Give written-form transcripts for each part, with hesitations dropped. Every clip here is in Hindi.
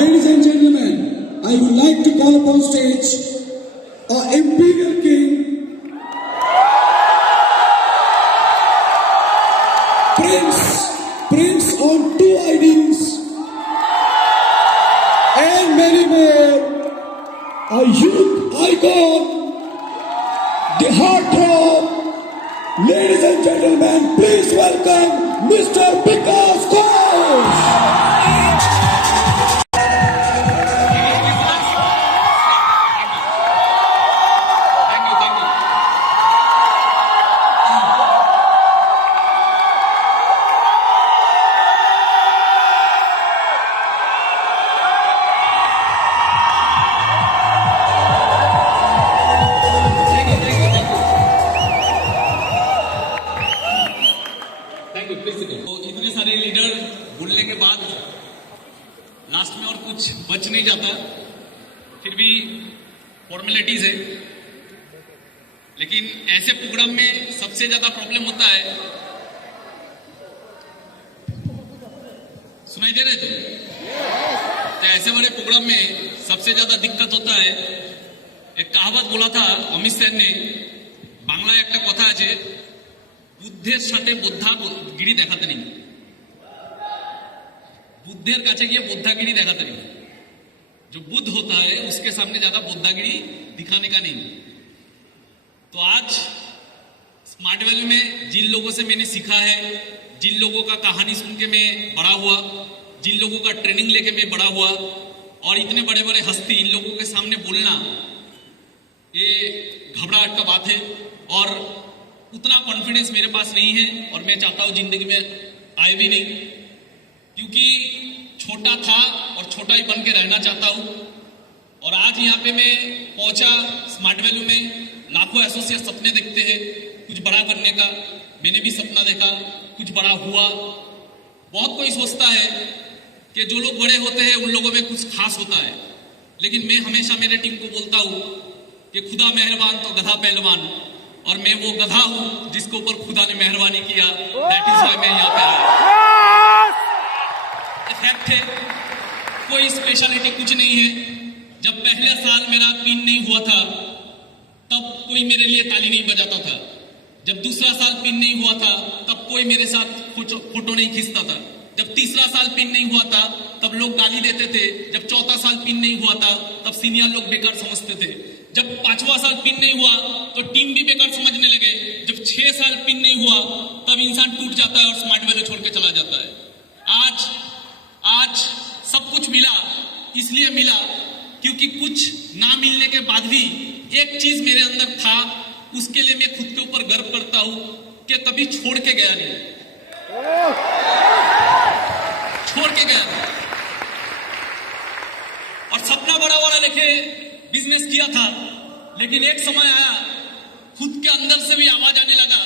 Ladies and gentlemen, I would like to call upon stage our Imperial King, Prince on 2 IDs, and many more, a youth icon, the heartthrob. Ladies and gentlemen, please welcome Mr. Vikas Ghosh. तो इतने सारे लीडर बोलने के बाद लास्ट में और कुछ बच नहीं जाता, फिर भी फॉर्मेलिटीज है। लेकिन ऐसे प्रोग्राम में सबसे ज्यादा प्रॉब्लम होता है, सुनाई दे रहे थे? तो ऐसे बड़े प्रोग्राम में सबसे ज्यादा दिक्कत होता है। एक कहावत बोला था अमित सेन ने, बांग्ला एक कथा আছে, বুদ্ধের সাথে বোদ্ধাগিরি দেখাতে নেই, बुद्धेर काछे गিয়ে बोद्धागिरी दिखाते नहीं। जो बुद्ध होता है उसके सामने ज्यादा बोद्धागिरी दिखाने का नहीं। तो आज स्मार्ट वैल्यू में जिन लोगों से मैंने सीखा है, जिन लोगों का कहानी सुन के मैं बड़ा हुआ, जिन लोगों का ट्रेनिंग लेके मैं बड़ा हुआ, और इतने बड़े बड़े हस्ती इन लोगों के सामने बोलना ये घबराहट का बात है। और उतना कॉन्फिडेंस मेरे पास नहीं है, और मैं चाहता हूं जिंदगी में आए भी नहीं, क्योंकि छोटा था और छोटा ही बन के रहना चाहता हूं। और आज यहाँ पे मैं पहुंचा स्मार्ट वैल्यू में। लाखों एसोसिएट सपने देखते हैं कुछ बड़ा करने का, मैंने भी सपना देखा, कुछ बड़ा हुआ। बहुत कोई सोचता है कि जो लोग बड़े होते हैं उन लोगों में कुछ खास होता है, लेकिन मैं हमेशा मेरे टीम को बोलता हूं कि खुदा मेहरबान तो गधा पहलवान, और मैं वो गधा हूं जिसके ऊपर खुदा ने मेहरबानी किया। दैट इज व्हाई मैं यहाँ पे आया। फैक्ट है, कोई स्पेशलिटी कुछ नहीं है। जब पहले साल मेरा पिन नहीं हुआ था तब कोई मेरे लिए ताली नहीं बजाता था। जब दूसरा साल पिन नहीं हुआ था तब कोई मेरे साथ फोटो नहीं खींचता था। जब तीसरा साल पिन नहीं हुआ था तब लोग गाली देते थे। जब चौथा साल पिन नहीं हुआ था तब सीनियर लोग बेकार समझते थे। जब 5वां साल पिन नहीं हुआ तो टीम भी बेकार समझने लगे। जब 6 साल पिन नहीं हुआ तब इंसान टूट जाता है और स्मार्ट वैल्यू छोड़ के चला जाता है। आज सब कुछ मिला, इसलिए मिला क्योंकि कुछ ना मिलने के बाद भी एक चीज मेरे अंदर था, उसके लिए मैं खुद के ऊपर गर्व करता हूं कि कभी छोड़ के गया नहीं, छोड़ के गया नहीं। और सपना बड़ा बड़ा लेके बिजनेस किया था, लेकिन एक समय आया खुद के अंदर से भी आवाज आने लगा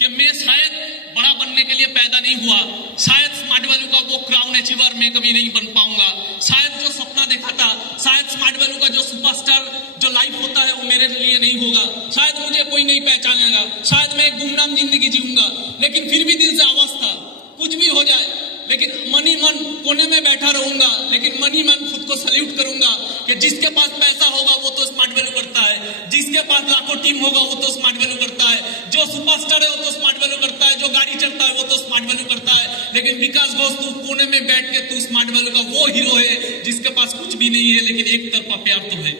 कि मैं शायद बड़ा बनने के लिए पैदा नहीं हुआ, शायद स्मार्ट वैल्यू का वो क्राउन अचीवर मैं कभी नहीं बन पाऊंगा, शायद जो सपना देखा था, शायद स्मार्ट वैल्यू का जो सुपरस्टार जो लाइफ होता है वो मेरे लिए नहीं होगा, शायद मुझे कोई नहीं पहचानेगा, शायद मैं एक गुमनाम जिंदगी जीऊंगा। लेकिन फिर भी दिल से आवाज था, कुछ भी हो जाए लेकिन मनी मन कोने में बैठा रहूंगा, लेकिन मनी मन खुद को सल्यूट करूंगा कि जिसके पास पैसा होगा वो तो स्मार्ट वैल्यू करता है, जिसके पास लाखों टीम होगा वो तो स्मार्ट वैल्यू करता है, जो सुपरस्टार है वो तो स्मार्ट वैल्यू करता है, जो गाड़ी चढ़ता है वो तो स्मार्ट वैल्यू करता है। लेकिन विकास घोष तू कोने में बैठ के तू स्मार्ट वैल्यू का वो हीरो है जिसके पास कुछ भी नहीं है, लेकिन एक तरफा प्यार तो है।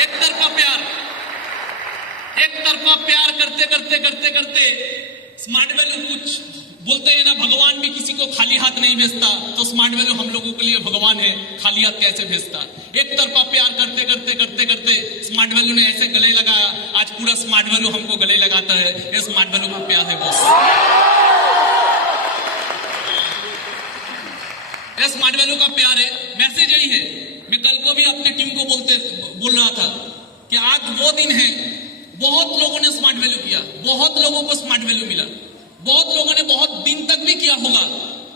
एक तरफा प्यार करते करते करते करते स्मार्ट वैल्यू कुछ बोलते हैं ना, भगवान भी किसी को खाली हाथ नहीं भेजता, तो स्मार्ट वैल्यू हम लोगों के लिए भगवान है, खाली हाथ कैसे भेजता। एक तरफा प्यार करते करते करते करते स्मार्ट वैल्यू ने ऐसे गले लगाया, आज पूरा स्मार्ट वैल्यू हमको गले लगाता है। ये स्मार्ट वैल्यू का प्यार है बस, ये स्मार्ट वैल्यू का प्यार है। मैसेज यही है। मैं कल को भी अपने टीम को बोल रहा था कि आज वो दिन है, बहुत लोगों ने स्मार्ट वैल्यू किया, बहुत लोगों को स्मार्ट वैल्यू मिला, बहुत लोगों ने बहुत दिन तक भी किया होगा,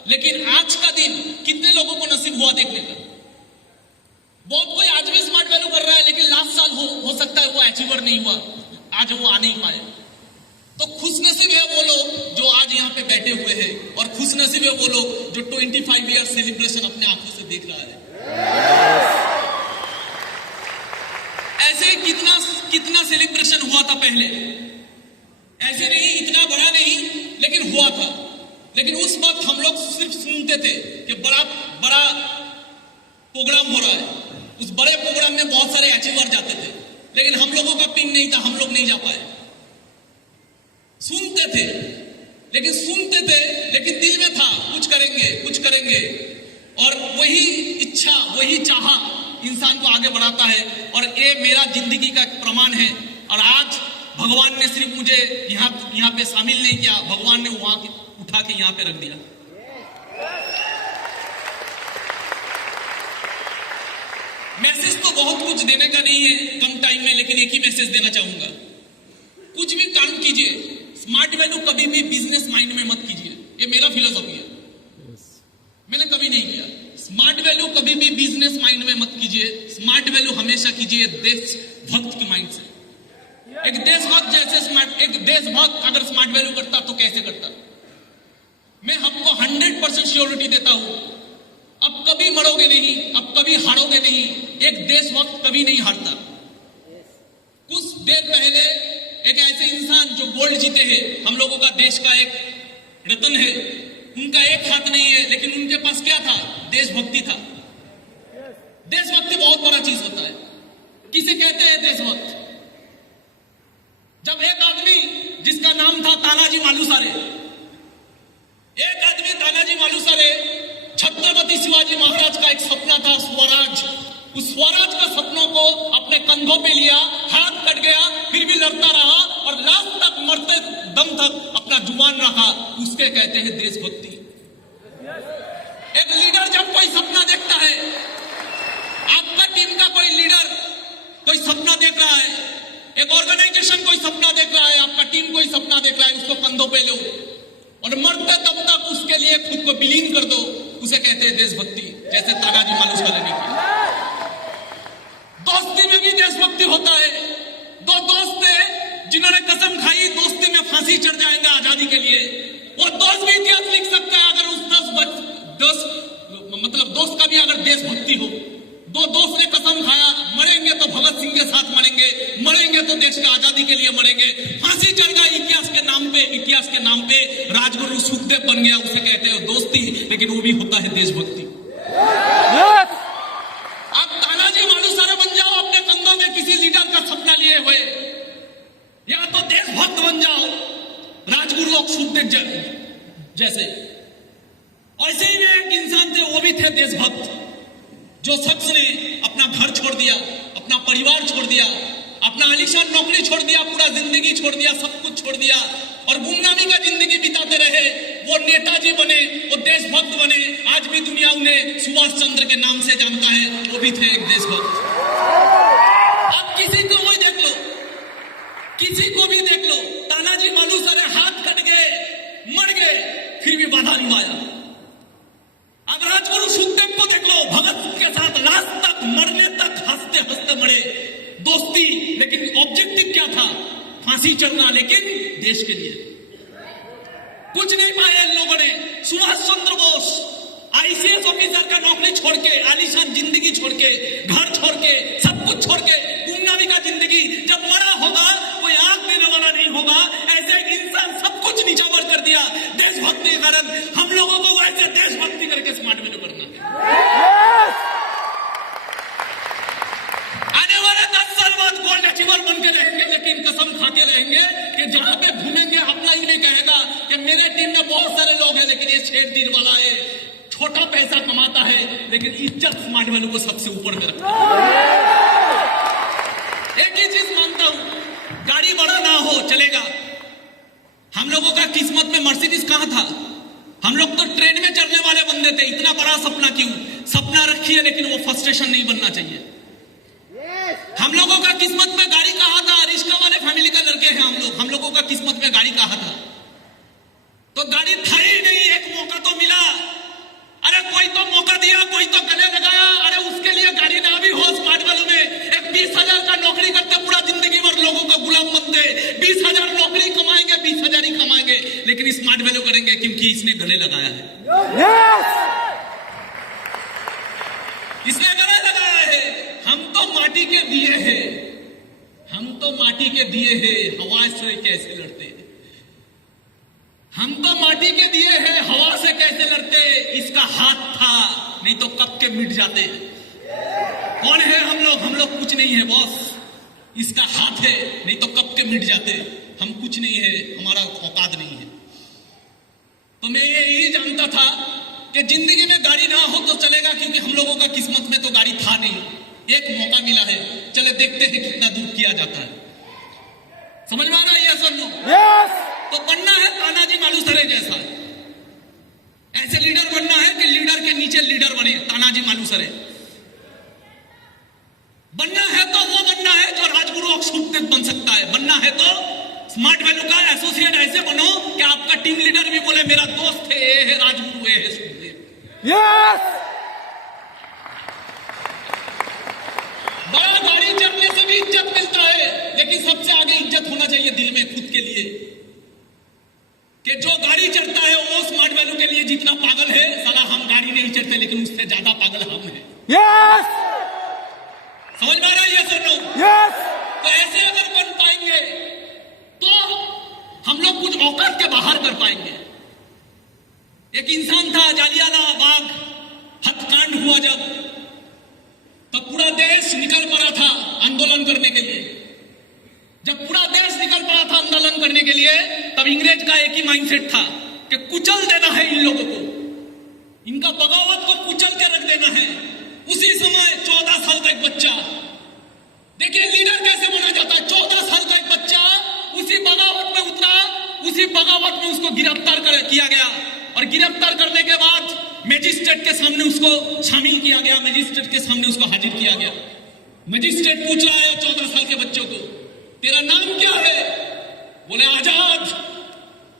लेकिन आज का दिन कितने लोगों को नसीब हुआ देखने का। बहुत कोई आज भी स्मार्ट वैल्यू कर रहा है, लेकिन लास्ट साल हो सकता है वो अचीवर नहीं हुआ, आज वो आ नहीं पाए। तो खुशनसीब है वो लोग जो आज यहाँ पे बैठे हुए हैं, और खुशनसीब है वो लोग जो 25 ईयर सेलिब्रेशन अपने आंखों से देख रहा है। ऐसे कितना सेलिब्रेशन हुआ था पहले, ऐसे नहीं, इतना बड़ा नहीं, लेकिन हुआ था। लेकिन उस वक्त हम लोग सिर्फ सुनते थे कि बड़ा बड़ा प्रोग्राम हो रहा है, उस बड़े प्रोग्राम में बहुत सारे अचीवर जाते थे, लेकिन हम लोगों का पिन नहीं था, हम लोग नहीं जा पाए। सुनते थे लेकिन दिल में था कुछ करेंगे, और वही इच्छा, वही चाह इंसान को आगे बढ़ाता है। और ये मेरा जिंदगी का प्रमाण है। और आज भगवान ने सिर्फ मुझे यहाँ पे शामिल नहीं किया, भगवान ने वहां उठा के यहाँ पे रख दिया। मैसेज तो बहुत कुछ देने का नहीं है कम टाइम में, लेकिन एक ही मैसेज देना चाहूंगा। कुछ भी काम कीजिए, स्मार्ट वैल्यू कभी भी बिजनेस माइंड में मत कीजिए, ये मेरा फिलोसॉफी है। मैंने कभी नहीं किया। स्मार्ट वैल्यू कभी भी बिजनेस माइंड में मत कीजिए, स्मार्ट वैल्यू हमेशा कीजिए देशभक्त की माइंड से। एक देशभक्त अगर स्मार्ट वैल्यू करता तो कैसे करता? मैं हमको 100% श्योरिटी देता हूं, अब कभी मरोगे नहीं, अब कभी हारोगे नहीं। एक देशभक्त कभी नहीं हारता। कुछ देर पहले एक ऐसे इंसान जो गोल्ड जीते हैं, हम लोगों का देश का एक रत्न है, उनका एक हाथ नहीं है, लेकिन उनके पास क्या था? देशभक्ति था। देशभक्ति बहुत बड़ा चीज होता है। किसे कहते हैं देशभक्त? जब एक आदमी जिसका नाम था तानाजी मालुसरे, एक आदमी तानाजी मालुसरे, छत्रपति शिवाजी महाराज का एक सपना था स्वराज, उस स्वराज का सपनों को अपने कंधों पे लिया, हाथ कट गया, फिर भी लड़ता रहा और लास्ट तक मरते दम तक अपना जुबान रखा, उसके कहते हैं देशभक्ति। एक लीडर जब कोई सपना देखता है, आपका टीम का कोई लीडर कोई सपना देख रहा है, एक ऑर्गेनाइजेशन कोई सपना देख रहा है, आपका टीम कोई सपना देख रहा है, उसको कंधों पे लो और मरते दम तक उसके लिए खुद को विलीन कर दो, उसे कहते हैं देशभक्ति। जैसे तानाजी मालुसरे ने किया। दोस्ती में भी देशभक्ति होता है। दो दोस्त थे जिन्होंने कसम खाई दोस्ती में फांसी चढ़ जाएंगे आजादी के लिए, वो दोस्त भी इतिहास लिख सकता है अगर उस दोस्त का भी अगर देशभक्ति हो। दो दोस्त ने कसम खाया, मरेंगे तो भगत सिंह के साथ मरेंगे तो देश की आजादी के लिए मरेंगे, फांसी चढ़ गया इतिहास के नाम पे राजगुरु सुखदेव बन गया, उसे कहते हैं दोस्ती, लेकिन वो भी होता है देशभक्ति। आप तानाजी मालुसरे बन जाओ अपने कंधों में किसी लीडर का सपना लिए हुए, या तो देशभक्त बन जाओ राजगुरु सुखदेव जैसे। ऐसे ही एक इंसान थे, वो भी थे देशभक्त, जो शख्स ने अपना घर छोड़ दिया, अपना परिवार छोड़ दिया, अपना आलीशान नौकरी छोड़ दिया, पूरा जिंदगी छोड़ दिया, सब कुछ छोड़ दिया और गुमनामी का जिंदगी बिताते रहे। वो नेताजी बने, वो देशभक्त बने। आज भी दुनिया उन्हें सुभाष चंद्र के नाम से जानता है, वो भी थे एक देशभक्त। अब किसी को भी देख लो, तानाजी मालुसरे हाथ कट गए, मर गए, फिर भी बाधा निभाया। अब राजगुरु सुखदेव को देख लो, भगत सिंह के साथ लास्ट तक मरने तक हंसते हंसते मरे, दोस्ती, लेकिन ऑब्जेक्टिव क्या था? फांसी चढ़ना, लेकिन देश के लिए। कुछ नहीं पाया इन लोगों ने। सुभाष चंद्र बोस आईसीएस ऑफिसर का नौकरी छोड़ के, आलीशान जिंदगी छोड़ के, घर छोड़ के, सब कुछ छोड़ के, गुमनामी का जिंदगी, जब मरा होगा कोई आग देने वाला नहीं होगा, ऐसे एक इंसान सब कुछ नीचावर कर दिया देशभक्ति के कारण। हम लोगों को वैसे देशभक्ति करके स्मार्ट वैल्यू करना है। आने वाले 10 साल बाद गोल्ड अचीवर बन के रहेंगे, लेकिन कसम खाते रहेंगे कि जहां पे घूमेंगे अपना ही नहीं कहेगा कि मेरे टीम में बहुत सारे लोग हैं, लेकिन ये शेर दिल वाला है, छोटा पैसा कमाता है, लेकिन इज्जत स्मार्ट वैल्यू को सबसे ऊपर में रखता है। एक ही चीज मानता हूं, गाड़ी बड़ा ना हो चलेगा। हम लोगों का किस्मत में मर्सिडीज कहां था? हम लोग तो ट्रेन में चढ़ने वाले बंदे थे। इतना बड़ा सपना क्यों? सपना रखिए, लेकिन वो फ्रस्ट्रेशन नहीं बनना चाहिए। हम लोगों का किस्मत में गाड़ी कहां था? रिश्ता वाले फैमिली का लड़के हैं हम लोगों का किस्मत में गाड़ी कहां था? तो गाड़ी था ही नहीं। एक मौका तो मिला, अरे कोई तो मौका दिया, कोई तो गले लगाया, अरे उसके लिए गाड़ी ना भी हो स्मार्ट वैल्यू में। एक 20,000 का नौकरी करते पूरा जिंदगी भर लोगों का गुलाम बनते, 20,000 नौकरी कमाएंगे, लेकिन स्मार्ट वैल्यू करेंगे क्योंकि इसने गले लगाया है। इसने गले लगाया है। हम तो माटी के दिए हैं, हम तो माटी के दिए हैं, हवा से कैसे लड़ते हैं? हम तो माटी के दिए हैं, हवा से कैसे लड़ते? इसका हाथ था, नहीं तो कब के मिट जाते। कौन है हम लोग? हम लोग कुछ नहीं है बॉस। इसका हाथ है, नहीं तो कब के मिट जाते। हम कुछ नहीं है, हमारा औकात नहीं है। तो मैं यही जानता था कि जिंदगी में गाड़ी ना हो तो चलेगा, क्योंकि हम लोगों का किस्मत में तो गाड़ी था नहीं। एक मौका मिला है, चले देखते हैं कितना दूर किया जाता है। समझ में आ रहा है? यस और नो? तो बनना है तानाजी मालुसरे जैसा, ऐसे लीडर बनना है कि लीडर के नीचे लीडर बने, तानाजी मालुसरे बनना है। तो वो बनना है जो राजगुरु अक्षुब्ध बन सकता है। बनना है तो स्मार्ट वैल्यू का एसोसिएट ऐसे बनो कि आपका टीम लीडर भी बोले मेरा दोस्त है, ये है राजगुरु, ये है सुखदेव। यस। बड़ा गाड़ी चढ़ने से भी इज्जत मिलता है, लेकिन सबसे आगे इज्जत होना चाहिए दिल में खुद के लिए, कि जो गाड़ी चढ़ता है वो स्मार्ट वैल्यू के लिए जितना पागल है, साला हम गाड़ी नहीं चढ़ते लेकिन उससे ज्यादा पागल हम हैं। यस। समझ में आ रहा है? यस और नो? यस। तो ऐसे अगर बन पाएंगे तो हम लोग कुछ औकात के बाहर कर पाएंगे। एक इंसान था, जालियाला बाग हत्याकांड हुआ जब पूरा देश निकल पड़ा था आंदोलन करने के लिए। जब पूरा देश निकल पड़ा था आंदोलन करने के लिए, तब इंग्रेज का एक ही माइंडसेट था कि कुचल देना है इन लोगों को, इनका बगावत को कुचल के रख देना है। उसी समय 14 साल का एक बच्चा, देखिए लीडर कैसे बना जाता है। 14 साल का एक बच्चा उसी बगावत में उतरा, उसी बगावत में उसको गिरफ्तार किया गया, और गिरफ्तार करने के बाद मजिस्ट्रेट के सामने उसको शामिल किया गया, मजिस्ट्रेट के सामने उसको हाजिर किया गया। मजिस्ट्रेट पूछ रहा है 14 साल के बच्चों को, तेरा नाम क्या है? बोले आजाद।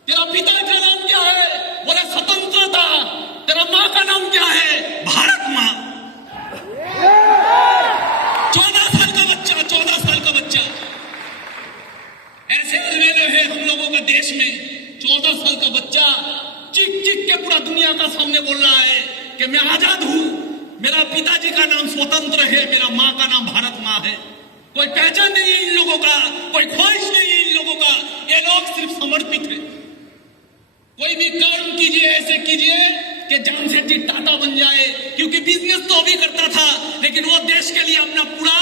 तेरा पिता का नाम क्या है? बोले स्वतंत्रता। तेरा माँ का नाम क्या है? भारत माँ। 14 साल का बच्चा, 14 साल का बच्चा। ऐसे अलवेले है हम लोगों का देश में। 14 साल का बच्चा चीख चीख के पूरा दुनिया का सामने बोल रहा है कि मैं आजाद हूं, मेरा पिताजी का नाम स्वतंत्र है, मेरा माँ का नाम भारत माँ है। कोई पहचान नहीं है इन लोगों का, कोई ख्वाहिश नहीं है इन लोगों का। ये लोग सिर्फ समर्पित है। कोई भी काम कीजिए, ऐसे कीजिए कि जामशेट्टी टाटा बन जाए, क्योंकि बिजनेस तो अभी करता था, लेकिन वो देश के लिए अपना पूरा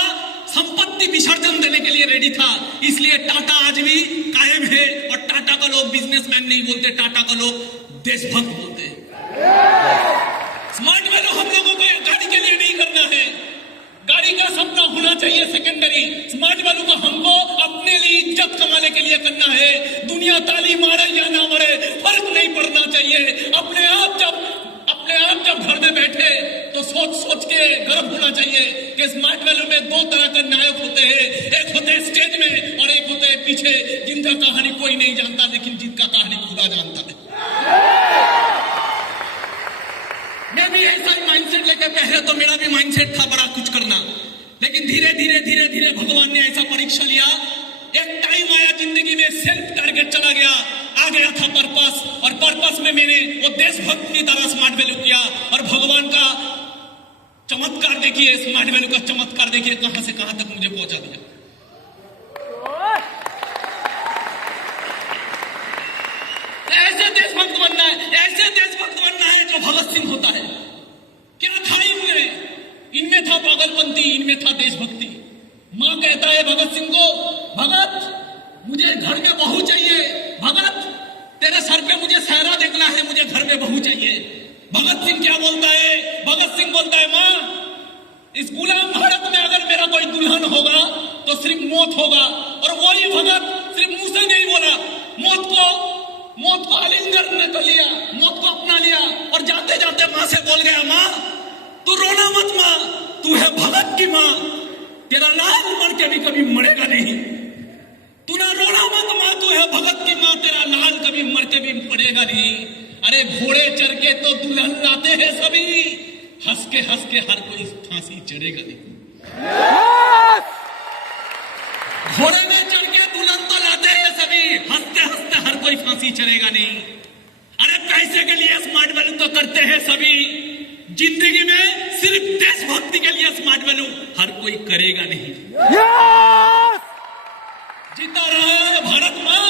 संपत्ति विसर्जन देने के लिए रेडी था। इसलिए टाटा आज भी कायम है, और टाटा का लोग बिजनेसमैन नहीं बोलते, टाटा का लोग देशभक्त बोलते हैं। स्मार्ट वैल्यू हम लोगों को गाड़ी के लिए नहीं करना है, गाड़ी का सपना होना चाहिए सेकेंडरी। स्मार्ट वैल्यू को हमको अपने लिए इज्जत कमाने के लिए करना है। दुनिया ताली मारे या ना मारे फर्क नहीं पड़ना चाहिए। अपने आप जब घर में बैठे तो सोच के गर्व होना चाहिए कि स्मार्ट वैल्यू में 2 तरह के नायक होते हैं। एक होते हैं स्टेज में और एक होते हैं पीछे, जिनका कहानी कोई नहीं जानता लेकिन जिनका कहानी खुदा जानता है। मैं भी ऐसा ही माइंडसेट लेके, पहले तो मेरा भी माइंडसेट था बड़ा कुछ करना, लेकिन धीरे धीरे भगवान ने ऐसा परीक्षा लिया। एक टाइम आया जिंदगी में, सेल्फ टारगेट चला गया, आ गया था पर्पस, और पर्पस में मैंने वो देशभक्त की तरह स्मार्ट वैल्यू किया। और भगवान का चमत्कार देखिए, स्मार्ट वैल्यू का चमत्कार देखिए, कहां से कहां तक मुझे पहुंचा दिया। ऐसे देशभक्त बनना है, ऐसे देशभक्त बनना है जो भगत सिंह होता है। क्या था इनमें था पागलपंती, इनमें था देशभक्ति। मां कहता है भगत सिंह को, भगत मुझे घर में बहू चाहिए, भगत तेरे सर पे मुझे सहरा देखना है, मुझे घर में बहू चाहिए। भगत सिंह क्या बोलता है? भगत सिंह बोलता है, मां इस गुलाम भारत में अगर मेरा कोई दुल्हन होगा तो सिर्फ मौत होगा। और वही भगत सिर्फ मुंह से नहीं बोला, मौत को आलिंगन कर लिया, मौत को अपना लिया, और जाते जाते मां से बोल गया, मां तू रोना मत, मां तू है भगत की मां, तेरा लाल मर के भी कभी मरेगा नहीं। तू ना रोना मत मां, तू है भगत की मां, तेरा लाल कभी मर के भी मरेगा नहीं। अरे घोड़े चढ़ के तो दुल्हन लाते हैं सभी, हंस के हर कोई फांसी चढ़ेगा नहीं। घोड़े में चढ़ के दुल्हन तो लाते हैं सभी, हंसते हंसते हर कोई फांसी चढ़ेगा नहीं। अरे पैसे के लिए स्मार्ट वैल्यू तो करते हैं सभी, जिंदगी में सिर्फ देशभक्ति के लिए स्मार्ट वैल्यू हर कोई करेगा नहीं। जीता रहा भारत मां,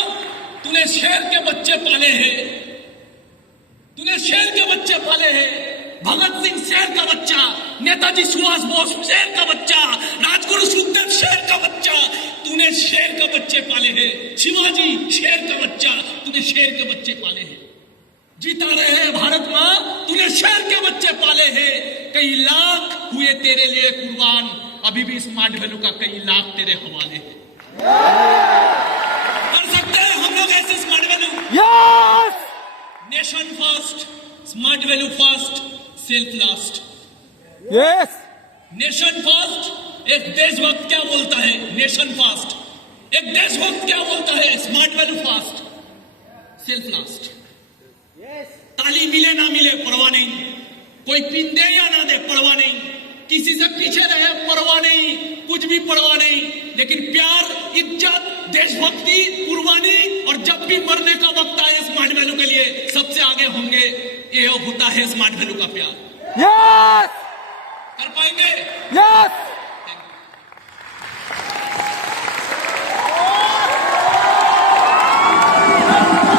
तूने शेर के बच्चे पाले हैं, तूने शेर के बच्चे पाले हैं। भगत सिंह शेर का बच्चा, नेताजी सुभाष बोस शेर का बच्चा, राजगुरु सुखदेव शेर का बच्चा, तूने शेर का बच्चे पाले हैं। शिवाजी शेर का बच्चा, तूने शेर के बच्चे पाले हैं। जीता रहे हैं भारत मां, तूने शेर के बच्चे पाले हैं। कई लाख हुए तेरे लिए कुर्बान, अभी भी स्मार्ट वैल्यू का कई लाख तेरे हवाले है। कर सकते हैं हम लोग ऐसे smart value. Nation first, smart value first, self last. Nation first, एक देशभक्त क्या बोलता है? Nation first. एक देशभक्त क्या बोलता है? Smart value first, self last. ताली मिले ना मिले परवाह नहीं, कोई पिन दे या ना दे परवाह नहीं, किसी से पीछे रहे परवाह नहीं, कुछ भी परवाह नहीं, लेकिन प्यार, इज्जत, देशभक्ति, कुर्बानी, और जब भी मरने का वक्त आए स्मार्ट वैल्यू के लिए सबसे आगे होंगे। ये होता है स्मार्ट वैल्यू का प्यार। कर पाएंगे?